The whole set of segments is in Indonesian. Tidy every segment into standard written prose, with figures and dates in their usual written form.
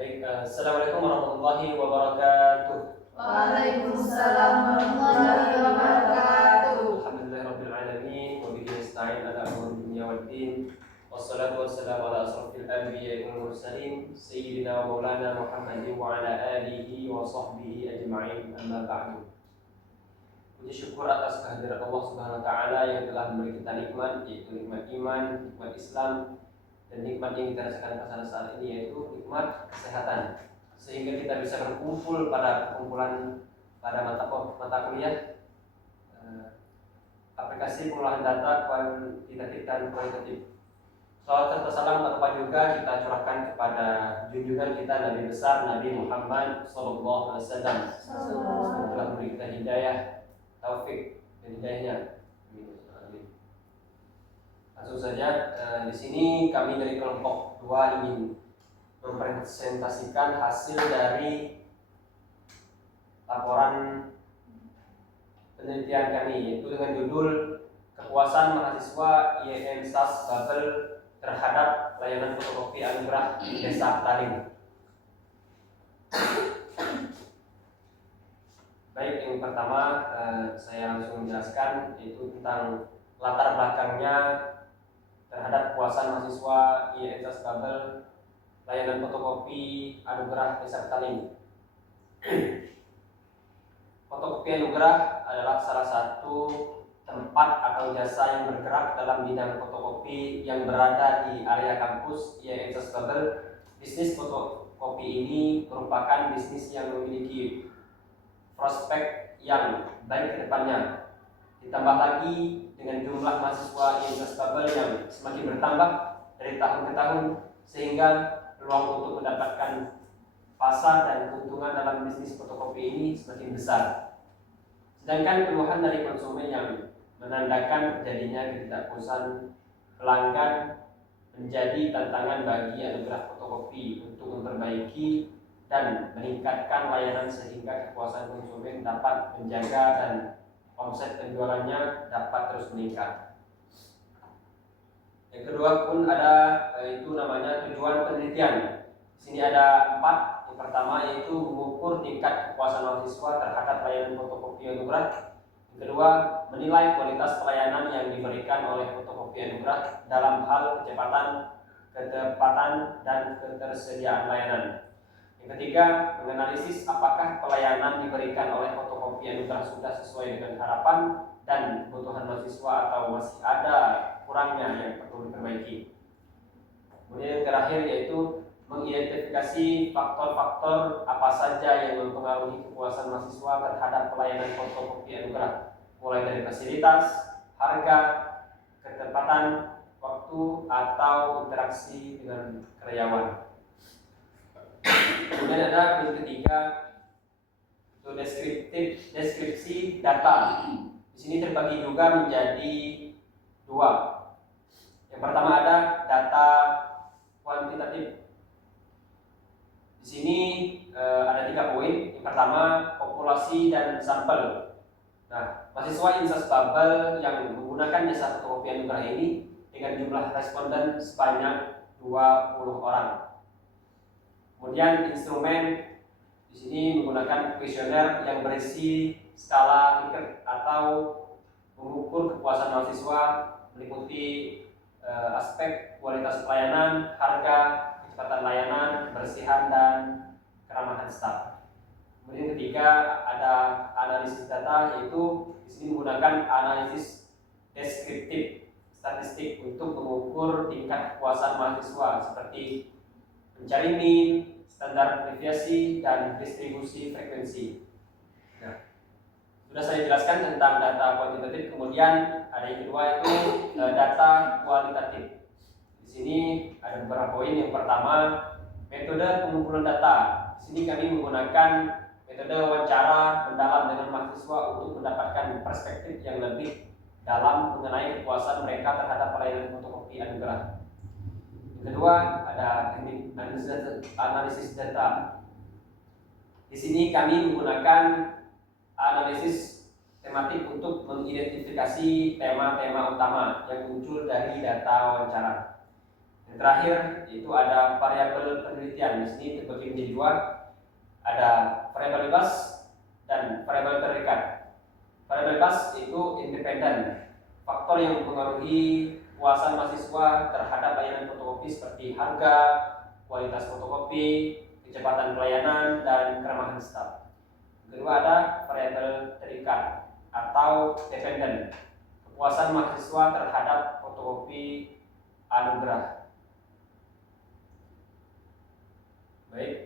Baik, Assalamualaikum warahmatullahi wabarakatuh. Waalaikumsalam warahmatullahi wabarakatuh. Alhamdulillahirabbil alamin wa bihi nasta'in ala umuri dunya waddin. Wassalatu wassalamu ala asrofil anbiya'i wal mursalin sayyidina wa maulana Muhammadin wa ala alihi wa sahbihi ajma'in. Amma ba'du. Puji syukur atas kehadiran Allah Subhanahu wa taala yang telah memberi kita nikmat, yaitu nikmat iman, nikmat Islam, dan nikmat yang kita rasakan pada saat ini yaitu nikmat kesehatan, sehingga kita bisa berkumpul pada kumpulan pada mata kuliah aplikasi pengolahan data kuantitatif dan kualitatif. Salawat serta salam tanpa juga kita curahkan kepada junjungan kita Nabi besar Nabi Muhammad Sallallahu Alaihi Wasallam yang telah memberi kita hidayah, taufik dan hidayahnya. Langsung saja, di sini kami dari kelompok 2 ingin mempresentasikan hasil dari laporan penelitian kami, yaitu dengan judul Kepuasan Mahasiswa IAIN SAS Babel terhadap layanan fotokopi anugerah di Desa Taling. Baik, yang pertama saya langsung menjelaskan yaitu tentang latar belakangnya terhadap kepuasan mahasiswa IAIN SAS Babel layanan fotokopi anugerah Desa Taling. Fotokopi anugerah adalah salah satu tempat atau jasa yang bergerak dalam bidang fotokopi yang berada di area kampus IAIN SAS Babel. Bisnis fotokopi ini merupakan bisnis yang memiliki prospek yang baik ke depannya. Ditambah lagi dengan jumlah mahasiswa IAIN SAS Babel yang semakin bertambah dari tahun ke tahun, sehingga peluang untuk mendapatkan pasar dan keuntungan dalam bisnis fotokopi ini semakin besar. Sedangkan keluhan dari konsumen yang menandakan terjadinya ketidakpuasan pelanggan menjadi tantangan bagi anugerah fotokopi untuk memperbaiki dan meningkatkan layanan sehingga kepuasan konsumen dapat menjaga dan omset penjualannya dapat terus meningkat. Yang kedua pun ada itu namanya tujuan penelitian. Di sini ada 4. Yang pertama yaitu mengukur tingkat kepuasan mahasiswa terhadap layanan fotokopi anugerah. Yang kedua, menilai kualitas pelayanan yang diberikan oleh fotokopi anugerah dalam hal kecepatan, ketepatan, dan ketersediaan layanan. Yang ketiga, menganalisis apakah pelayanan diberikan oleh fotokopi anugerah sudah sesuai dengan harapan dan kebutuhan mahasiswa atau masih ada kurangnya yang perlu diperbaiki. Kemudian yang terakhir yaitu mengidentifikasi faktor-faktor apa saja yang mempengaruhi kepuasan mahasiswa terhadap pelayanan fotokopi anugerah, mulai dari fasilitas, harga, ketepatan waktu, atau interaksi dengan karyawan. Kemudian ada yang ketiga, itu deskripsi data. Di sini terbagi juga menjadi 2. Yang pertama ada data kuantitatif. Di sini ada 3 poin. Yang pertama, populasi dan sampel. Nah, mahasiswa IAIN SAS Babel yang menggunakan jasa fotokopi anugerah ini dengan jumlah responden sebanyak 20 orang. Kemudian instrumen di sini menggunakan kuesioner yang berisi skala Likert atau mengukur kepuasan mahasiswa meliputi aspek kualitas pelayanan, harga, kecepatan layanan, kebersihan, dan keramahan staf. Kemudian ketiga ada analisis data, yaitu di sini menggunakan analisis deskriptif statistik untuk mengukur tingkat kepuasan mahasiswa seperti mencari mean, standar deviasi, dan distribusi frekuensi. Nah, sudah saya jelaskan tentang data kuantitatif. Kemudian ada yang kedua itu data kualitatif. Di sini ada beberapa poin. Yang pertama, metode pengumpulan data. Di sini kami menggunakan metode wawancara mendalam dengan mahasiswa untuk mendapatkan perspektif yang lebih dalam mengenai kepuasan mereka terhadap pelayanan fotokopi anugerah. Yang kedua, ada teknik analisis data. Di sini kami menggunakan analisis tematik untuk mengidentifikasi tema-tema utama yang muncul dari data wawancara. Yang terakhir itu ada variabel penelitian. Di sini terbagi menjadi dua, ada variabel bebas dan variabel terikat. Variabel bebas itu independen, faktor yang mempengaruhi puasan mahasiswa terhadap layanan fotokopi seperti harga, kualitas fotokopi, kecepatan pelayanan, dan keramahan staf. Kedua ada variabel terikat atau dependen, kepuasan mahasiswa terhadap fotokopi anugerah. Baik,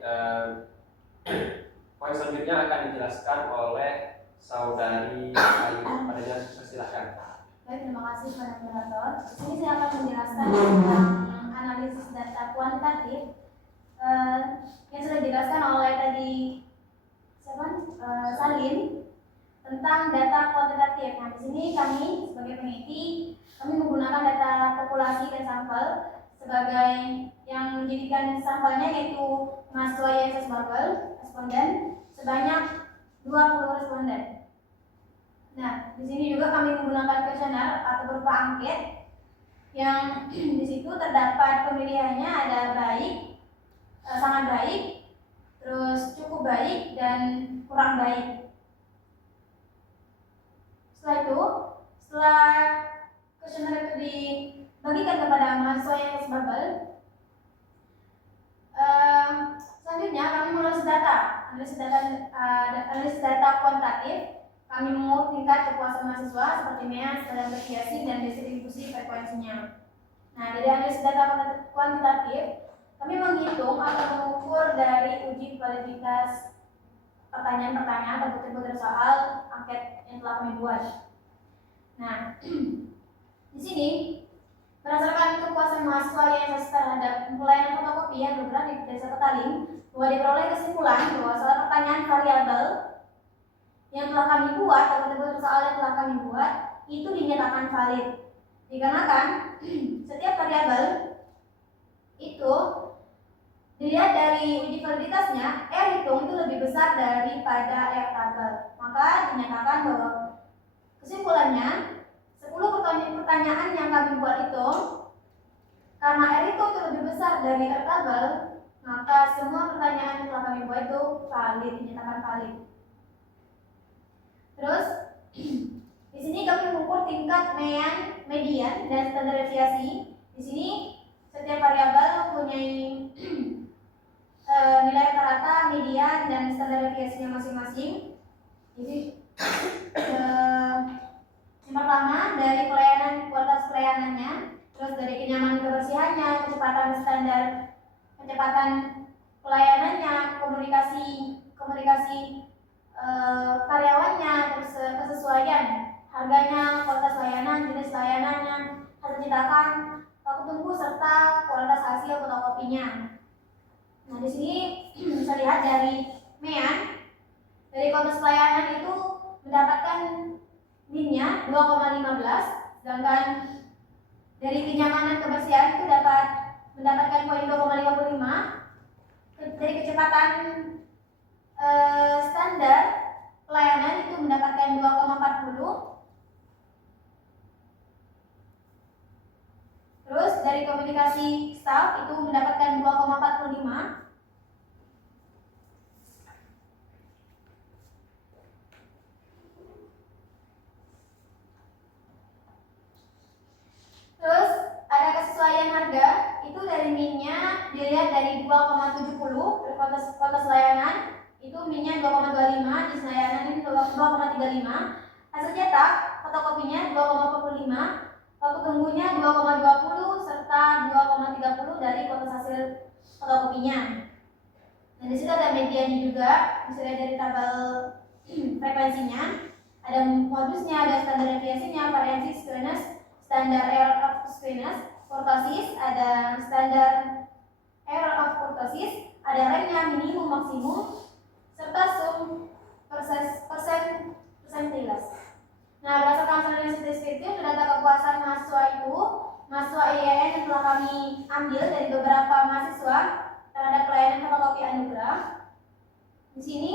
poin selanjutnya akan dijelaskan oleh saudari Ayu. Padanya silakan. Baik, terima kasih kepada moderator. Di sini saya akan menjelaskan tentang analisis data kuantitatif yang sudah dijelaskan oleh tadi Salim tentang data kuantitatif. Nah, di sini kami sebagai peneliti menggunakan data populasi dan sampel sebagai yang menjadikan sampelnya yaitu mahasiswa ISS Babel responden sebanyak 20 responden. Nah, di sini juga kami menggunakan kuesioner atau berupa angket yang di situ terdapat pemilihannya ada baik, sangat baik, terus cukup baik dan kurang baik. Setelah kuesioner itu dibagikan kepada mahasiswa yang Babel, selanjutnya kami analisis data kuantitatif. Kami mengukur tingkat kepuasan mahasiswa seperti MEA, standar deviasi, dan distribusi frekuensinya. Nah, dari analisis data kuantitatif, kami menghitung atau mengukur dari uji validitas pertanyaan-pertanyaan atau butir-butir soal angket yang telah kami buat. Nah, di sini berdasarkan kepuasan mahasiswa yang terhadap pelayanan fotokopi yang bergerak di Desa Petaling, bahwa diperoleh kesimpulan bahwa soal pertanyaan variabel yang telah kami buat atau betul-betul soal yang telah kami buat itu dinyatakan valid. Dikarenakan setiap variabel itu dilihat dari uji validitasnya, R hitung itu lebih besar daripada R tabel. Maka dinyatakan bahwa kesimpulannya 10 pertanyaan yang kami buat itu karena R itu lebih besar dari R tabel, maka semua pertanyaan yang telah kami buat itu valid, dinyatakan valid. Terus di sini kami mengukur tingkat median dan standar deviasi. Di sini setiap variabel mempunyai nilai rata-rata, median, dan standar deviasinya masing-masing. Jadi yang pertama dari pelayanan, kualitas pelayanannya, terus dari kenyamanan kebersihannya, kecepatan pelayanannya, komunikasi karyawannya, terus kesesuaian harganya, kualitas layanan, jenis layanannya, hasil cetakan, waktu tunggu, serta kualitas hasil fotokopinya. Nah, di sini bisa lihat dari MEAN, dari kualitas pelayanan itu mendapatkan NIM-nya 2,15, sedangkan dari kenyamanan kebersihan itu dapat mendapatkan poin 2,55. Dari kecepatan standar pelayanan itu mendapatkan 2,40. Terus dari komunikasi staff itu mendapatkan 2,45. Terus ada kesesuaian harga itu dari min-nya dilihat dari 2,70 kualitas layanan itu min-nya 2,25, jenis layanan ini 2,35, hasil cetak fotokopinya 2,45, waktu tunggunya 2,20 serta 2,30 dari kualitas hasil fotokopinya. Dan di situ ada medianya juga, bisa lihat dari tabel frekuensinya, ada modusnya, ada standar deviasinya, variansi skewness, standar error of skewness, kurtosis, ada standar error of kurtosis, ada range-nya minimum maksimum, serta sum persentiles. Nah, berdasarkan analisis deskriptif data kepuasan mahasiswa itu, mahasiswa IAIN yang telah kami ambil dari beberapa mahasiswa terhadap pelayanan fotokopi anugerah. Di sini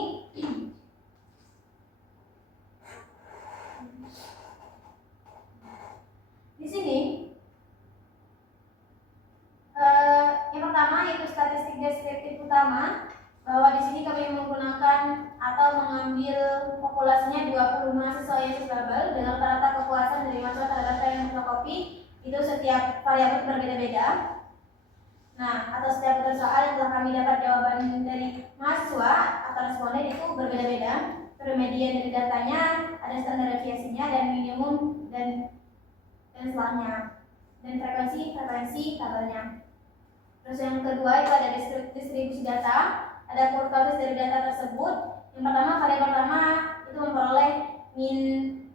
fotokopi itu setiap variabel berbeda-beda. Nah, atau setiap persoalan yang telah kami dapat jawaban dari mahasiswa atau responden itu berbeda-beda. Median dari datanya, ada standar deviasinya dan minimum dan setelahnya, dan frekuensi tabelnya. Terus yang kedua itu ada distribusi data, ada kurvalis dari data tersebut. Yang pertama, variabel pertama itu memperoleh min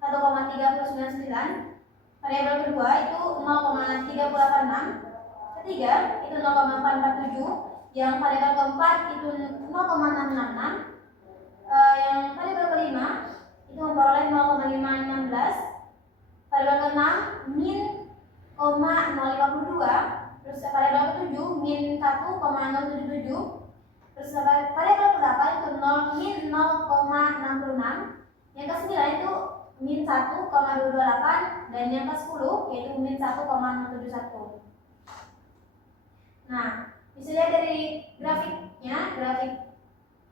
1,399. Variabel kedua itu 0,386. Ketiga itu 0,447. Yang variabel keempat itu 0,666. Yang variabel kelima itu memperoleh 0,516. Variabel keenam min 0,052. Terus variabel ketujuh min 1,077. Terus variabel ke-8 itu min 0,66. Yang ke-9 itu min 1,228 dan yang ke-10 yaitu min 1,071. Nah, bisa lihat dari grafiknya, grafik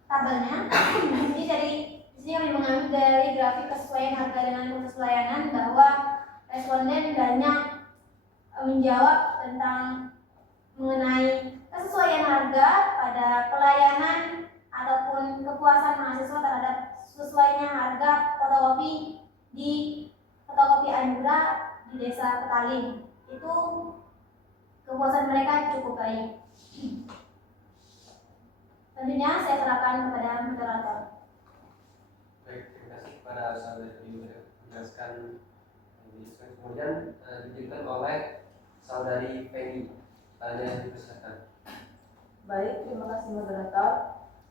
tabelnya. Jadi dari sini kami mengambil dari grafik kesesuaian harga dengan kualitas pelayanan bahwa responden banyak menjawab tentang mengenai kesesuaian harga pada pelayanan ataupun kepuasan mahasiswa terhadap sesuainya harga fotokopi di fotokopi Anugrah di Desa Petaling. Itu kepuasan mereka cukup baik. Tentunya saya serahkan kepada moderator. Baik, terima kasih kepada saudari yang menjelaskan ini. Kemudian dilanjutkan oleh saudari Penny. Tanya dipersilakan. Baik, terima kasih moderator.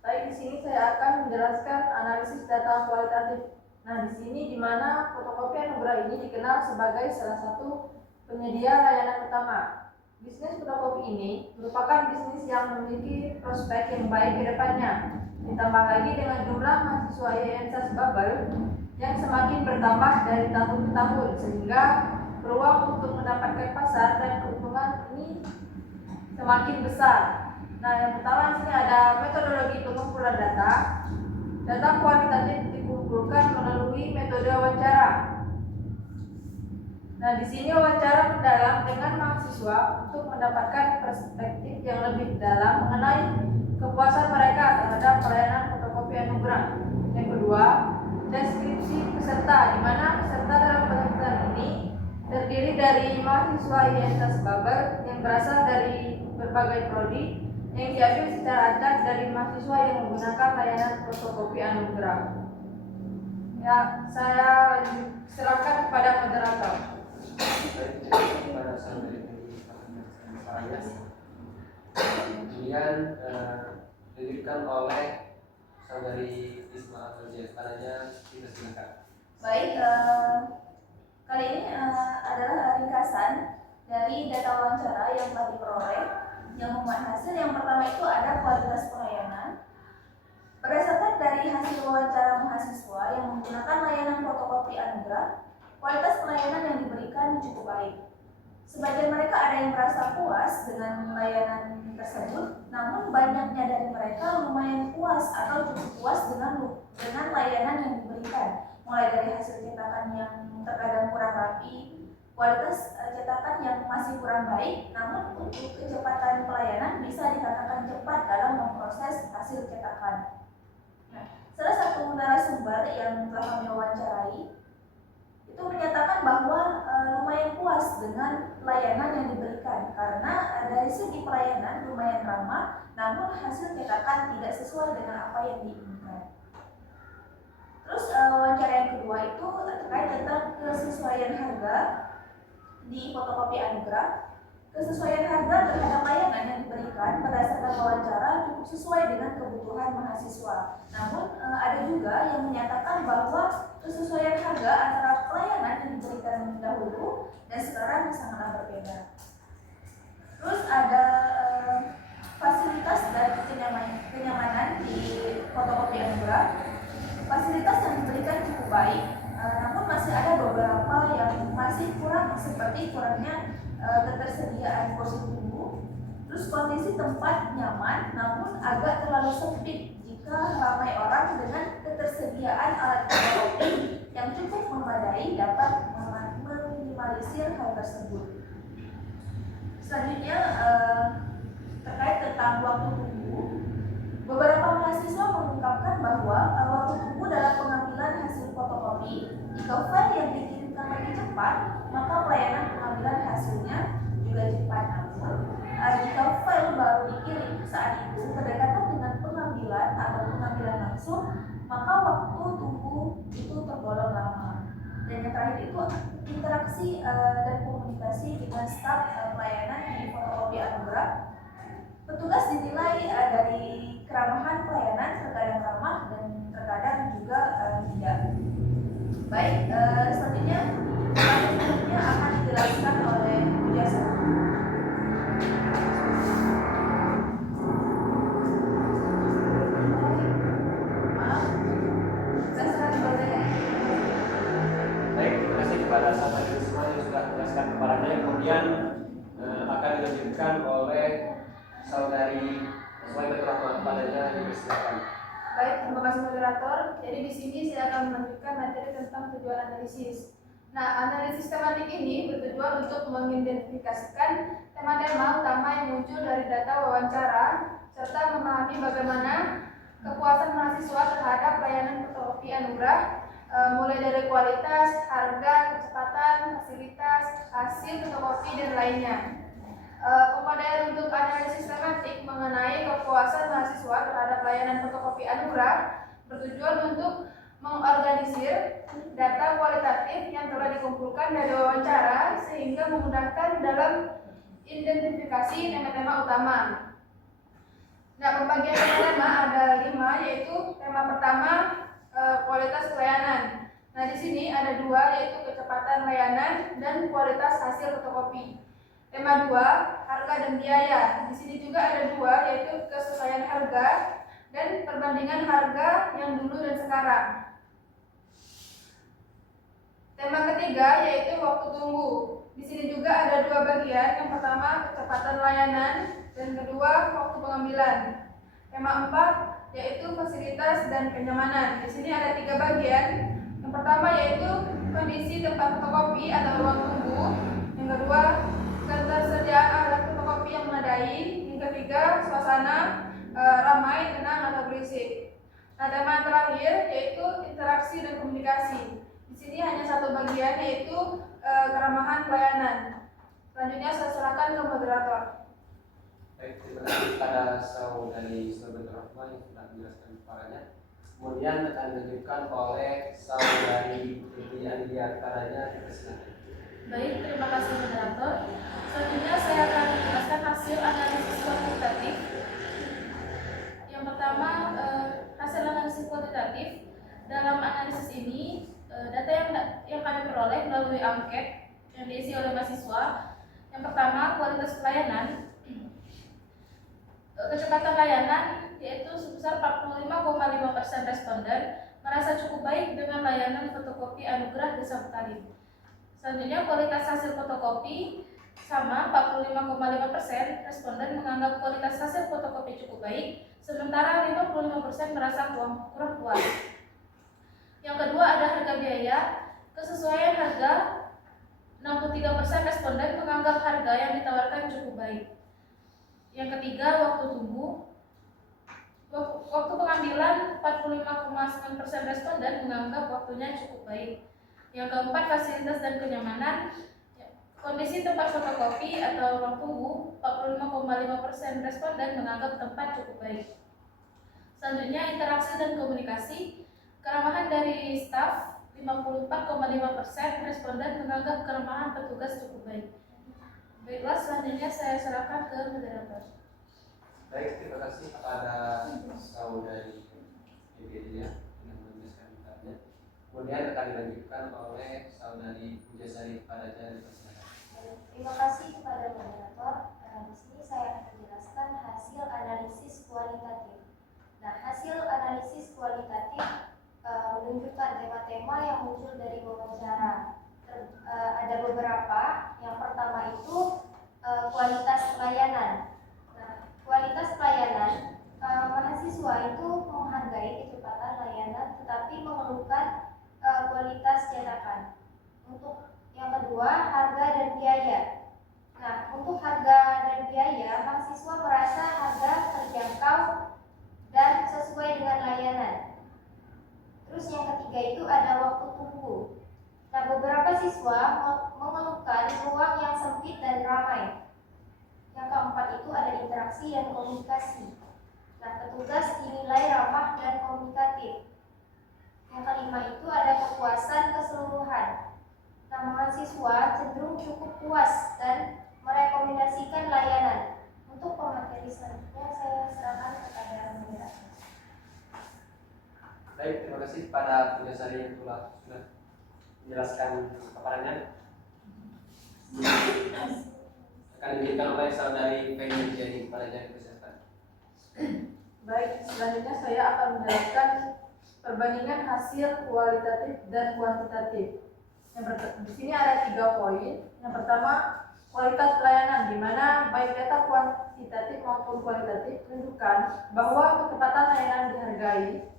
Baik, di sini saya akan menjelaskan analisis data kualitatif. Nah, di sini di mana fotokopi Anugrah ini dikenal sebagai salah satu penyedia layanan utama. Bisnis fotokopi ini merupakan bisnis yang memiliki prospek yang baik ke depannya. Ditambah lagi dengan jumlah mahasiswa IAIN Babel yang semakin bertambah dari tahun ke tahun, sehingga peluang untuk mendapatkan pasar dan keuntungan ini semakin besar. Nah, yang pertama di sini ada metodologi pengumpulan data. Data kualitatif dikumpulkan melalui metode wawancara. Nah, di sini wawancara mendalam dengan mahasiswa untuk mendapatkan perspektif yang lebih dalam mengenai kepuasan mereka terhadap pelayanan fotokopi Anugrah. Yang kedua, deskripsi peserta, di mana peserta dalam pendaftaran ini terdiri dari mahasiswa IAIN Babel yang berasal dari berbagai prodi yang diambil secara acak dari mahasiswa yang menggunakan layanan fotokopi Anugrah. Ya, saya serahkan kepada moderator. Baik, terima kasih kepada saudari Penny. Kemudian dilanjutkan oleh saudari Isma Atulja. Tanya dipersilakan. Baik, kali ini adalah ringkasan dari data wawancara yang telah diperoleh yang memuat hasil. Yang pertama itu ada kualitas pelayanan. Berdasarkan dari hasil wawancara mahasiswa yang menggunakan layanan fotokopi Anugrah, kualitas pelayanan yang diberikan cukup baik. Sebagian mereka ada yang merasa puas dengan layanan tersebut, namun banyaknya dari mereka lumayan puas atau cukup puas dengan layanan yang diberikan, mulai dari hasil cetakan yang terkadang kurang rapi, kualitas cetakan yang masih kurang baik, namun untuk kecepatan pelayanan bisa dikatakan cepat dalam memproses hasil cetakan. Nah, salah satu narasumber yang telah kami wawancarai itu menyatakan bahwa lumayan puas dengan layanan yang diberikan karena dari segi pelayanan lumayan ramah, namun hasil cetakan tidak sesuai dengan apa yang diinginkan. Terus wawancara yang kedua itu terkait tentang kesesuaian harga di fotokopi Anugrah. Kesesuaian harga terhadap layanan yang diberikan berdasarkan wawancara cukup sesuai dengan kebutuhan mahasiswa. Namun ada juga yang menyatakan bahwa kesesuaian harga antara pelayanan yang diberikan dahulu dan sekarang sangatlah berbeda. Terus ada fasilitas dan kenyamanan di fotokopi Anugrah. Fasilitas yang diberikan cukup baik, namun masih ada beberapa yang masih kurang, seperti kurangnya ketersediaan kursi tunggu. Terus kondisi tempat nyaman namun agak terlalu sempit jika ramai orang, dengan ketersediaan alat fotokopi yang cukup memadai dapat meminimalisir meminimalisir hal tersebut. Selanjutnya terkait tentang waktu tunggu, beberapa mahasiswa mengungkapkan bahwa waktu tunggu dalam pengambilan hasil fotokopi, jika file yang dikirimkan lebih cepat, maka pelayanan pengambilan hasilnya juga cepat. Namun, jika file baru dikirim saat itu berdekatan dengan pengambilan atau pengambilan langsung, maka waktu tunggu itu tergolong lama. Dan yang terakhir itu interaksi dan komunikasi dengan staf pelayanan di fotokopi anugerah. Petugas dinilai dari keramahan pelayanan, terkadang ramah dan terkadang juga tidak. Baik, selanjutnya akan dijelaskan oleh Bu Jasa. Maaf, saya serah sebagai. Baik, terima kasih kepada sahabat semua yang sudah menjelaskan kepadanya. Kemudian akan dilanjutkan oleh saudari sesuai keterangan padanya dipersilakan. Baik, terima kasih moderator. Jadi di sini saya akan melanjutkan materi tentang tujuan analisis. Nah, analisis tematik ini bertujuan untuk mengidentifikasikan tema-tema utama yang muncul dari data wawancara serta memahami bagaimana kepuasan mahasiswa terhadap layanan fotokopi anugerah, mulai dari kualitas, harga, kecepatan, fasilitas, hasil fotokopi dan lainnya. Kemudian untuk analisis tematik mengenai kepuasan mahasiswa terhadap layanan fotokopi anugerah bertujuan untuk mengorganisir data kualitatif yang telah dikumpulkan dari wawancara sehingga memudahkan dalam identifikasi tema-tema utama. Nah, pembagian tema ada 5, yaitu tema pertama kualitas pelayanan. Nah, di sini ada 2, yaitu kecepatan layanan dan kualitas hasil fotokopi. Tema 2, harga dan biaya. Di sini juga ada 2, yaitu kesesuaian harga dan perbandingan harga yang dulu dan sekarang. Tema ketiga yaitu waktu tunggu. Di sini juga ada 2 bagian. Yang pertama kecepatan layanan dan kedua waktu pengambilan. Tema 4 yaitu fasilitas dan kenyamanan. Di sini ada 3 bagian. Yang pertama yaitu kondisi tempat fotokopi atau ruang tunggu. Yang kedua ketersediaan alat fotokopi yang memadai. Yang ketiga suasana ramai, tenang atau berisik. Nah, tema terakhir yaitu interaksi dan komunikasi. Di sini hanya 1 bagian yaitu keramahan pelayanan. Selanjutnya saya serahkan ke moderator. Baik, terima kasih kepada saudari Saudara Rahma yang sudah menjelaskan kepadanya. Kemudian akan dilanjutkan oleh saudari Putri Andilia kepadanya dipersilakan. Baik, terima kasih moderator. Selanjutnya saya akan menjelaskan hasil analisis kuantitatif. Yang pertama, hasil analisis kuantitatif. Dalam analisis ini, data yang kami peroleh melalui angket yang diisi oleh mahasiswa. Yang pertama, kualitas pelayanan. Kecepatan layanan yaitu sebesar 45,5% responden merasa cukup baik dengan layanan fotokopi anugerah Desa Betalim. Selanjutnya, kualitas hasil fotokopi sama 45,5% responden menganggap kualitas hasil fotokopi cukup baik, sementara 55% merasa kurang puas. Yang kedua ada harga biaya. Kesesuaian harga 63% responden menganggap harga yang ditawarkan cukup baik. Yang ketiga waktu tunggu. Waktu pengambilan 45,9% responden menganggap waktunya cukup baik. Yang keempat fasilitas dan kenyamanan. Kondisi tempat fotokopi atau ruang tunggu 45,5% responden menganggap tempat cukup baik. Selanjutnya interaksi dan komunikasi. Keramahan dari staf 54,5% responden menganggap keramahan petugas cukup baik. Baiklah, selanjutnya saya serahkan ke moderator. Baik, terima kasih kepada saudari Evelia yang menjelaskan tentangnya. Kemudian akan dilanjutkan oleh saudari Pujasari kepadanya dipersilakan. Terima kasih kepada moderator. Di sini saya akan menjelaskan hasil analisis kualitatif. Nah, hasil analisis kualitatif menunjukkan tema-tema yang muncul dari wawancara. Ada beberapa. Yang pertama itu kualitas pelayanan. Nah, kualitas pelayanan, mahasiswa itu menghargai kecepatan layanan, tetapi mengeluhkan kualitas cetakan. Untuk yang kedua, untuk harga dan biaya, mahasiswa merasa harga terjangkau dan sesuai dengan layanan. Terus yang ketiga itu ada waktu tunggu. Nah, beberapa siswa mengeluhkan ruang yang sempit dan ramai. Yang keempat itu ada interaksi dan komunikasi. Nah, petugas dinilai ramah dan komunikatif. Yang kelima itu ada kepuasan keseluruhan. Nah, mahasiswa cenderung cukup puas dan merekomendasikan layanan. Untuk pemateri selanjutnya saya serahkan kepada moderator. Baik, terima kasih kepada penjelasan yang sudah menjelaskan paparannya. Akan diberikan oleh saudari Penny jadi pada jari kesehatan. Baik, selanjutnya saya akan menjelaskan perbandingan hasil kualitatif dan kuantitatif. Di sini ada 3 poin. Yang pertama, kualitas pelayanan, di mana baik data kuantitatif maupun kualitatif menunjukkan bahwa kecepatan layanan dihargai,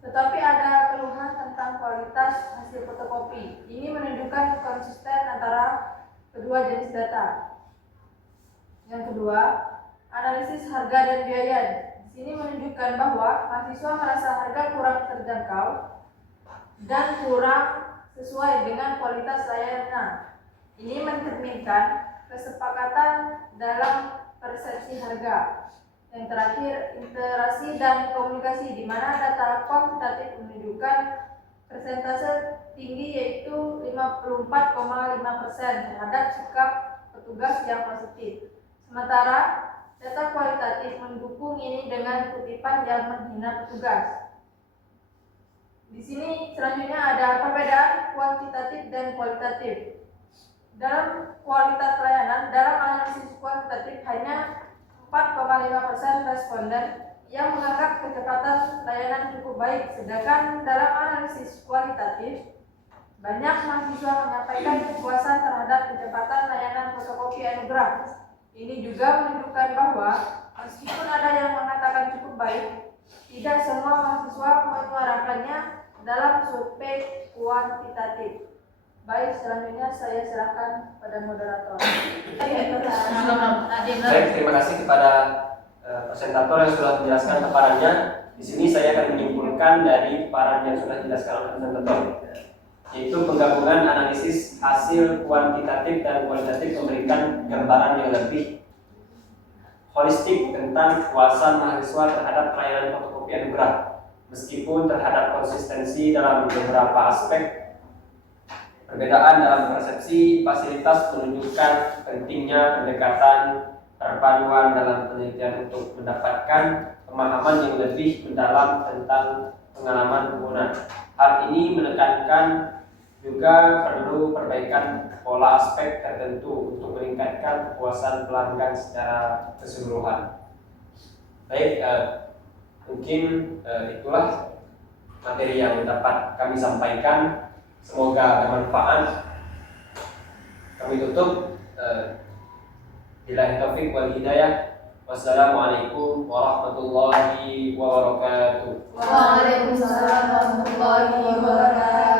tetapi ada keluhan tentang kualitas hasil fotokopi. Ini menunjukkan konsisten antara kedua jenis data. Yang kedua, analisis harga dan biaya. Di sini menunjukkan bahwa mahasiswa merasa harga kurang terjangkau dan kurang sesuai dengan kualitas layanan. Ini mencerminkan kesepakatan dalam persepsi harga. Yang terakhir, interaksi dan komunikasi, di mana data kuantitatif menunjukkan persentase tinggi yaitu 54,5% terhadap sikap petugas yang positif. Sementara data kualitatif mendukung ini dengan kutipan yang menghina petugas. Di sini selanjutnya ada perbedaan kuantitatif dan kualitatif. Dalam kualitas pelayanan, dalam analisis kuantitatif hanya 4,5% responden yang menganggap kecepatan layanan cukup baik, sedangkan dalam analisis kualitatif banyak mahasiswa menyampaikan kepuasan terhadap kecepatan layanan fotokopi anugerah. Ini juga menunjukkan bahwa meskipun ada yang mengatakan cukup baik, tidak semua mahasiswa menyuarakannya dalam survei kuantitatif. Baik, selanjutnya saya serahkan pada moderator. Baik, terima kasih kepada presentator yang sudah menjelaskan paparannya. Di sini saya akan menyimpulkan dari paparan yang sudah dijelaskan oleh presentator, yaitu penggabungan analisis hasil kuantitatif dan kualitatif memberikan gambaran yang lebih holistik tentang kepuasan mahasiswa terhadap pelayanan fotokopi anugerah, meskipun terhadap konsistensi dalam beberapa aspek. Perbedaan dalam persepsi fasilitas menunjukkan pentingnya pendekatan perpaduan dalam penelitian untuk mendapatkan pemahaman yang lebih mendalam tentang pengalaman pengguna. Hal ini menekankan juga perlu perbaikan pola aspek tertentu untuk meningkatkan kepuasan pelanggan secara keseluruhan. Baik, mungkin itulah materi yang dapat kami sampaikan. Semoga bermanfaat. Kami tutup. Billahi taufiq wal hidayah. Wassalamualaikum warahmatullahi wabarakatuh. Waalaikumsalam warahmatullahi wabarakatuh.